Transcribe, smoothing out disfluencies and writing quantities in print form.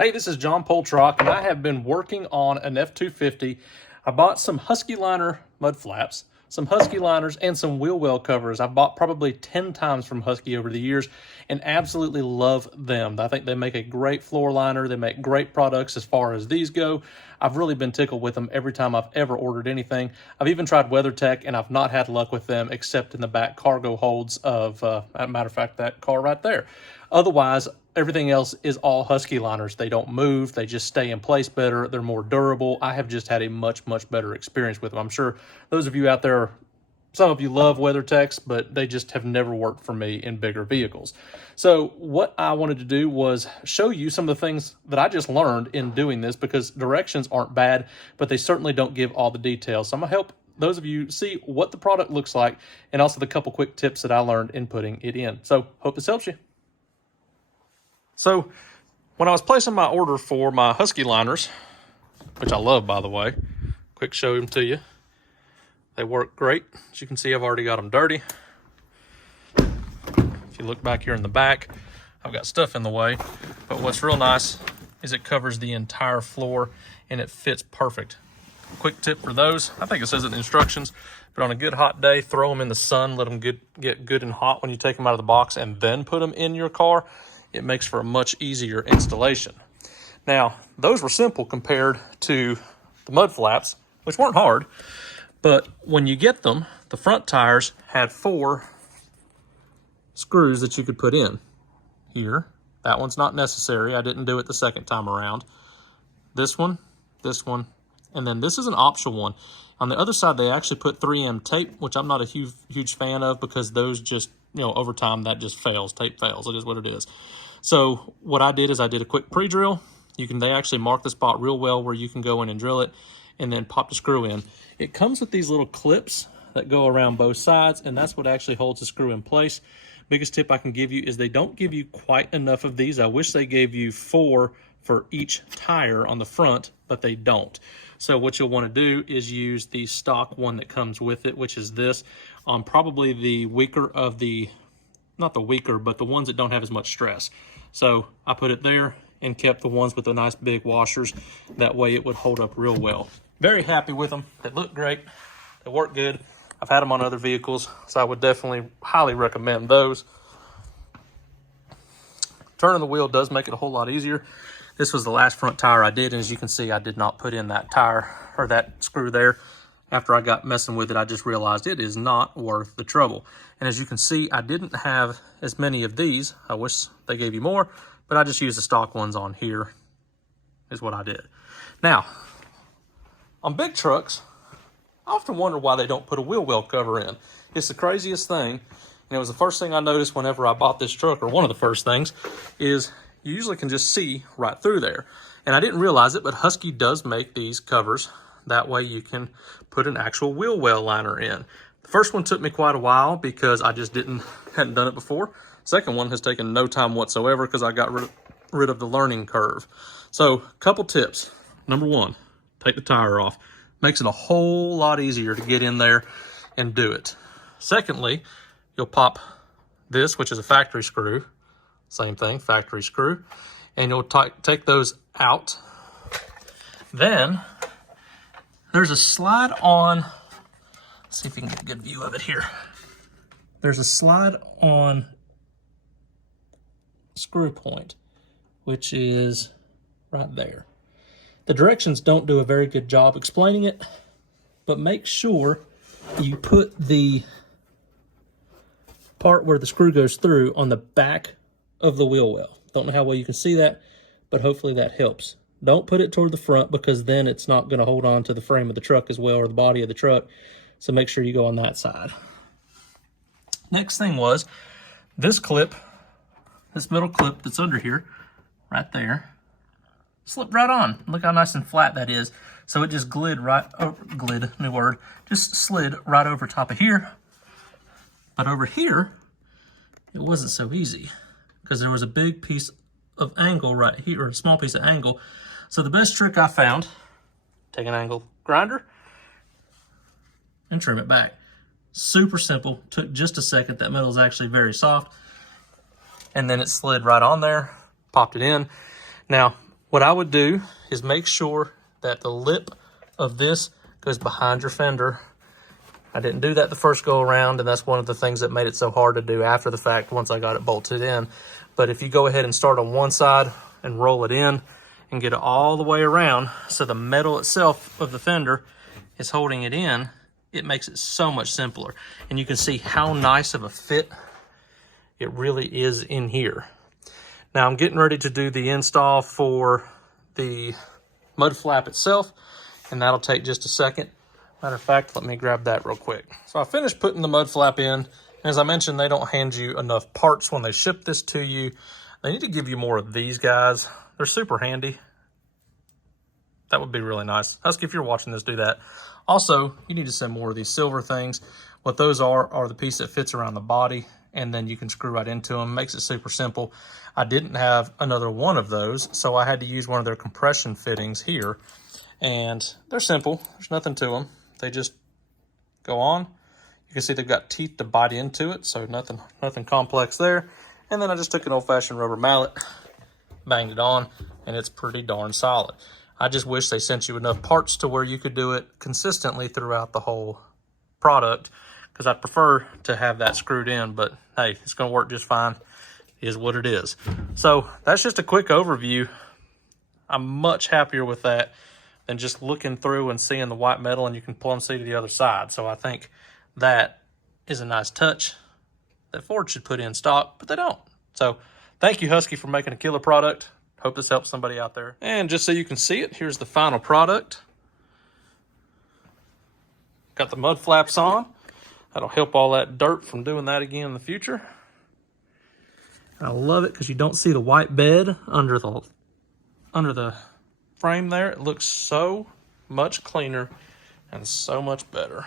Hey, this is John Poltrock, and I have been working on an F-250. I bought some Husky liner mud flaps, some Husky liners, and some wheel well covers. I've bought probably 10 times from Husky over the years and absolutely love them. I think they make a great floor liner. They make great products as far as these go. I've really been tickled with them every time I've ever ordered anything. I've even tried WeatherTech, and I've not had luck with them except in the back cargo holds of, as a matter of fact, that car right there. Otherwise, everything else is all Husky liners. They don't move. They just stay in place better. They're more durable. I have just had a much better experience with them. I'm sure those of you out there, some of you love WeatherTechs, but they just have never worked for me in bigger vehicles. So what I wanted to do was show you some of the things that I just learned in doing this, because directions aren't bad, but they certainly don't give all the details. So I'm gonna help those of you see what the product looks like and also the couple quick tips that I learned in putting it in. So hope this helps you. So when I was placing my order for my Husky liners, which I love, by the way, quick show them to you. They work great. As you can see, I've already got them dirty. If you look back here in the back, I've got stuff in the way, but what's real nice is it covers the entire floor and it fits perfect. Quick tip for those, I think it says it in the instructions, but on a good hot day, throw them in the sun, let them get good and hot when you take them out of the box, and then put them in your car. It makes for a much easier installation. Now, those were simple compared to the mud flaps, which weren't hard, but when you get them, the front tires had 4 screws that you could put in here. That one's not necessary. I didn't do it the second time around. This one, and then this is an optional one. On the other side, they actually put 3M tape, which I'm not a huge fan of, because those just, over time, that just fails. Tape fails. It is what it is. So what I did is I did a quick pre-drill. They actually mark the spot real well where you can go in and drill it and then pop the screw in. It comes with these little clips that go around both sides, and that's what actually holds the screw in place. Biggest tip I can give you is they don't give you quite enough of these. I wish they gave you 4 for each tire on the front, but they don't. So what you'll want to do is use the stock one that comes with it, which is this, on probably the weaker of the, not the weaker, but the ones that don't have as much stress. So I put it there and kept the ones with the nice big washers. That way it would hold up real well. Very happy with them. They look great. They work good. I've had them on other vehicles, so I would definitely highly recommend those. Turning the wheel does make it a whole lot easier. This was the last front tire I did, and as you can see, I did not put in that tire or that screw there. After I got messing with it, I just realized it is not worth the trouble. And as you can see, I didn't have as many of these. I wish they gave you more, but I just used the stock ones on here is what I did. Now, on big trucks, I often wonder why they don't put a wheel well cover in. It's the craziest thing, and it was the first thing I noticed whenever I bought this truck, or one of the first things, is you usually can just see right through there. And I didn't realize it, but Husky does make these covers. That way you can put an actual wheel well liner in. The first one took me quite a while because I just hadn't done it before. Second one has taken no time whatsoever because I got rid of the learning curve. So, couple tips. Number 1, take the tire off. Makes it a whole lot easier to get in there and do it. Secondly, you'll pop this, which is a factory screw. Same thing, factory screw. And you'll take those out. Then, there's a slide on, let's see if you can get a good view of it here. There's a slide on screw point, which is right there. The directions don't do a very good job explaining it, but make sure you put the part where the screw goes through on the back of the wheel well. Don't know how well you can see that, but hopefully that helps. Don't put it toward the front, because then it's not going to hold on to the frame of the truck as well, or the body of the truck. So make sure you go on that side. Next thing was this clip, this middle clip that's under here, right there, slipped right on. Look how nice and flat that is. So it just glid right over, new word, just slid right over top of here. But over here, it wasn't so easy because there was a big piece of angle right here, or a small piece of angle. So the best trick I found, take an angle grinder and trim it back. Super simple, took just a second. That metal is actually very soft. And then it slid right on there, popped it in. Now, What I would do is make sure that the lip of this goes behind your fender. I didn't do that the first go around, and that's one of the things that made it so hard to do after the fact once I got it bolted in. But if you go ahead and start on one side and roll it in and get it all the way around so the metal itself of the fender is holding it in, it makes it so much simpler. And you can see how nice of a fit it really is in here. Now I'm getting ready to do the install for the mud flap itself, and that'll take just a second. Matter of fact, let me grab that real quick. So I finished putting the mud flap in. As I mentioned, they don't hand you enough parts when they ship this to you. They need to give you more of these guys. They're super handy. That would be really nice. Husky, if you're watching this, do that. Also, you need to send more of these silver things. What those are the piece that fits around the body, and then you can screw right into them. Makes it super simple. I didn't have another one of those, so I had to use one of their compression fittings here. And they're simple. There's nothing to them. They just go on. You can see they've got teeth to bite into it, so nothing complex there. And then I just took an old-fashioned rubber mallet, banged it on, and it's pretty darn solid. I just wish they sent you enough parts to where you could do it consistently throughout the whole product, because I'd prefer to have that screwed in, but hey, it's going to work just fine. It is what it is. So that's just a quick overview. I'm much happier with that than just looking through and seeing the white metal and you can plumb see to the other side. So I think that is a nice touch that Ford should put in stock, but they don't. So thank you, Husky, for making a killer product. Hope this helps somebody out there. And just so you can see it, here's the final product. Got the mud flaps on. That'll help all that dirt from doing that again in the future. And I love it because you don't see the white bed under the frame there. It looks so much cleaner and so much better.